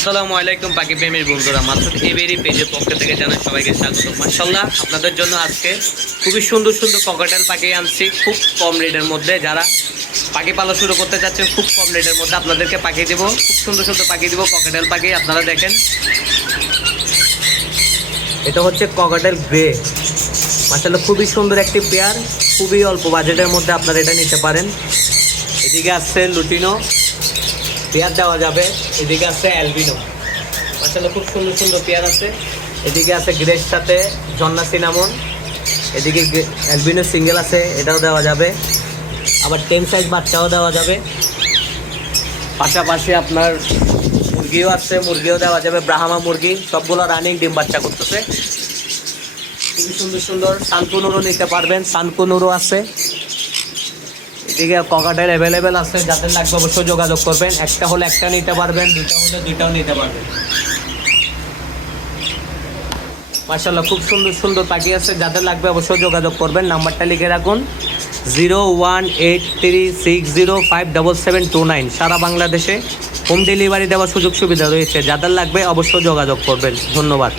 আসসালামু আলাইকুম পাখি প্রেমীর বন্ধুরা, মাসুদ এবেরি পেজের পক্ষ থেকে জানাই সবাইকে স্বাগত। মাশাআল্লাহ, আপনাদের জন্য আজকে খুবই সুন্দর সুন্দর ককাটেল পাখি আনছি খুব কম রেটের মধ্যে। যারা পাখি পালন শুরু করতে চাচ্ছেন খুব কম রেটের মধ্যে আপনাদেরকে পাখি দেবো, খুব সুন্দর সুন্দর পাখি দেবো, ককাটেল পাখি। আপনারা দেখেন, এটা হচ্ছে ককাটেল গ্রে। মাশাআল্লাহ, খুবই সুন্দর একটি পেয়ার, খুবই অল্প বাজেটের মধ্যে আপনারা এটা নিতে পারেন। এদিকে আসছে লুটিনো পেয়ার দেওয়া যাবে, এদিকে আছে অ্যালবিনো। মাশাআল্লাহ, খুব সুন্দর সুন্দর পেয়ার আছে। এদিকে আছে গ্রের সাথে ঝর্ণা সিনামন, এদিকে অ্যালবিনো সিঙ্গেল আছে, এটাও দেওয়া যাবে। আবার 10 সাইজ বাচ্চাও দেওয়া যাবে। পাশাপাশি আপনার মুরগিও আছে, মুরগিও দেওয়া যাবে, ব্রাহ্মা মুরগি, সবগুলো রানিং ডিম বাচ্চা করতেছে। খুবই সুন্দর সুন্দর সানকুনুরও নিতে পারবেন, সানকুনুরও আছে। এদিকে ককাটেল অ্যাভেলেবেল আছে, যাদের লাগবে অবশ্যই যোগাযোগ করবেন। একটা হলে একটা নিতে পারবেন, দুটা হলে দুইটাও নিতে পারবেন। মাশাআল্লাহ, খুব সুন্দর সুন্দর পাখি আছে, যাদের লাগবে অবশ্যই যোগাযোগ করবেন। নাম্বারটা লিখে রাখুন 0183605779। সারা বাংলাদেশে হোম ডেলিভারি দেওয়ার সুযোগ সুবিধা রয়েছে, যাদের লাগবে অবশ্যই যোগাযোগ করবেন। ধন্যবাদ।